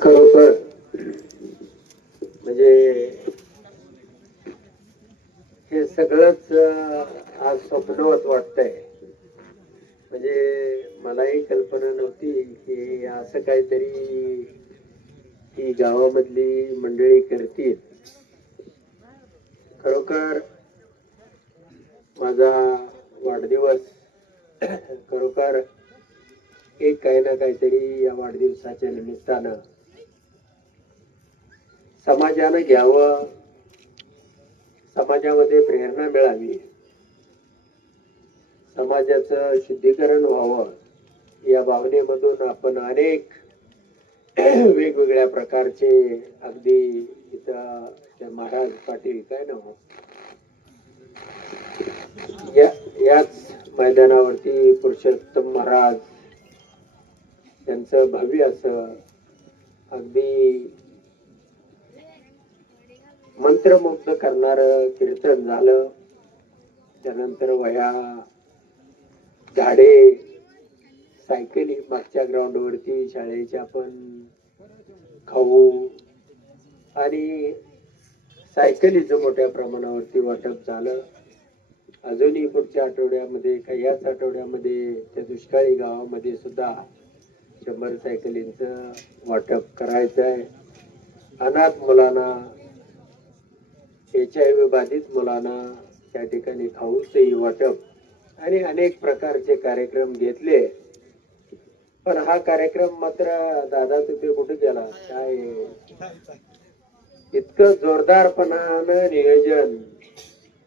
खरोखर म्हणजे हे सगळंच आज स्वप्नवत वाटतंय. म्हणजे मलाही कल्पना नव्हती की असं काहीतरी ही गावामधली मंडळी करतील. खरोखर माझा वाढदिवस खरोखर एक काही ना काहीतरी या वाढदिवसाच्या निमित्तानं समाजानं घ्यावं. समाजामध्ये प्रेरणा मिळावी. समाजाचं शुद्धीकरण व्हावं. या भावनेमधून आपण अनेक वेगवेगळ्या प्रकारचे अगदी इथं महाराज पाटील काय ना याच मैदानावरती पुरुषोत्तम महाराज त्यांचं भव्य असं अगदी मंत्रमुग्ध करणार कीर्तन झालं. त्यानंतर वया झाडे सायकली मागच्या ग्राउंडवरती शाळेच्या पण खाऊ. आणि सायकलीचं मोठ्या प्रमाणावरती वाटप झालं. अजूनही पुढच्या आठवड्यामध्ये काही याच आठवड्यामध्ये त्या दुष्काळी गावामध्ये सुद्धा शंभर सायकलींचं वाटप करायचं आहे. अनाथ मुलांना एच आय व्ही बाधित मुलांना त्या ठिकाणी खाऊचंही वाटप आणि अनेक प्रकारचे कार्यक्रम घेतले. पण हा कार्यक्रम मात्र दादा तुम्ही कुठे गेला? काय? इतकं जोरदारपणानं नियोजन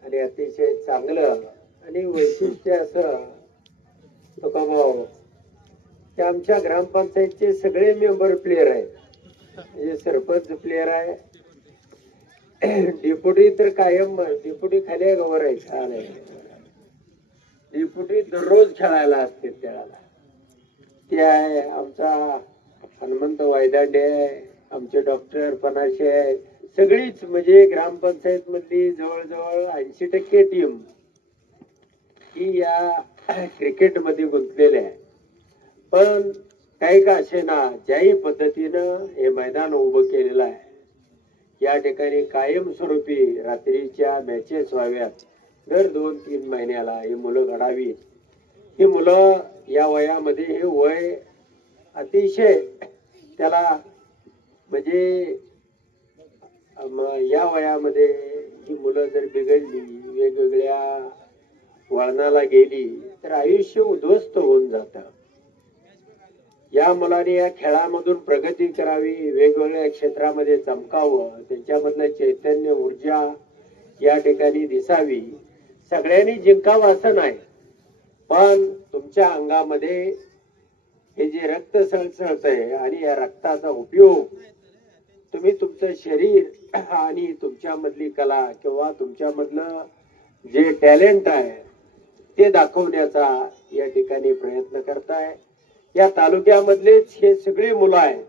आणि अतिशय चांगलं आणि वैशिष्ट्य असं तो भाऊ? की आमच्या ग्रामपंचायतचे सगळे मेंबर प्लेयर आहेत. म्हणजे सरपंच प्लेयर आहे. डिप्युटी तर कायम डिप्युटी खाली गवर आहे? छान आहे. डिप्युटी दररोज खेळायला असते त्याला. ते आहे आमचा हनुमंत वायदांडे आहे आमचे डॉक्टर पनाशे आहे. सगळीच म्हणजे ग्रामपंचायत मधली जवळजवळ ऐंशी टक्के टीम ही या क्रिकेटमध्ये गुंतलेल्या गुंतलेली आहे पण काही का असे ना ज्याही पद्धतीनं हे मैदान उभं केलेलं आहे या ठिकाणी कायमस्वरूपी रात्रीच्या मॅचेस व्हाव्यात. दर दोन तीन महिन्याला ही मुलं घडावीत. ही मुलं या वयामध्ये हे वय अतिशय त्याला म्हणजे या वयामध्ये ही मुलं जर बिघडली वेगवेगळ्या वळणाला गेली तर आयुष्य उद्ध्वस्त होऊन जातं. या मुलाने या खेळामधून प्रगती करावी वेगवेगळ्या क्षेत्रामध्ये चमकावं त्यांच्यामधलं चैतन्य ऊर्जा या ठिकाणी दिसावी. सगळ्यांनी जिंकावं असं नाही पण तुमच्या अंगामध्ये हे जे रक्त सळसळत आहे आणि या रक्ताचा उपयोग तुम्ही तुमचं शरीर आणि तुमच्यामधली कला किंवा तुमच्यामधलं जे टॅलेंट आहे ते दाखवण्याचा या ठिकाणी प्रयत्न करताय. या तालुक्यामधलेच हे सगळे मुलं आहेत.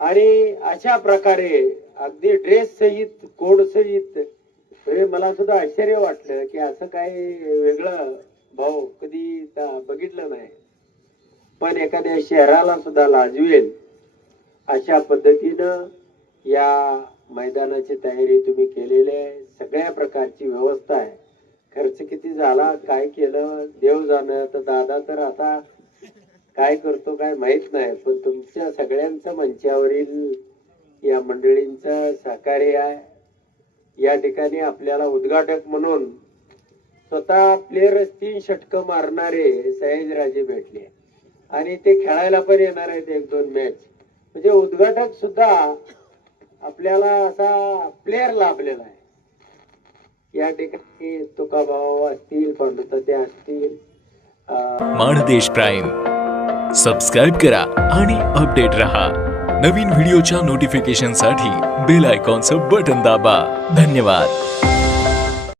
आणि अशा प्रकारे अगदी ड्रेस सहित कोड सहित हे मला सुद्धा आश्चर्य वाटलं की असं काय वेगळं भाऊ कधी बघितलं नाही. पण एखाद्या शहराला सुद्धा लाजवेल अशा पद्धतीनं या मैदानाची तयारी तुम्ही केलेली आहे. सगळ्या प्रकारची व्यवस्था आहे. खर्च किती झाला काय केलं देव जाणं तर दादा तर आता काय करतो काय माहीत नाही. पण तुमच्या सगळ्यांचं मंचावरील या मंडळींचं सहकार्य आहे. या ठिकाणी आपल्याला उद्घाटक म्हणून स्वतः प्लेयरच तीन षटकं मारणारे सयाजीराजे भेटले. आणि ते खेळायला पण येणार आहेत एक दोन मॅच म्हणजे उद्घाटक सुद्धा आपल्याला असा प्लेअर लाभलेला आहे. या ठिकाणी तुकाभाऊ असतील पंडित असतील माणदेश प्राईम. सबस्क्राईब करा आणि अपडेट रहा. नवीन व्हिडिओच्या नोटिफिकेशनसाठी बेल आयकॉनचं बटन दाबा. धन्यवाद.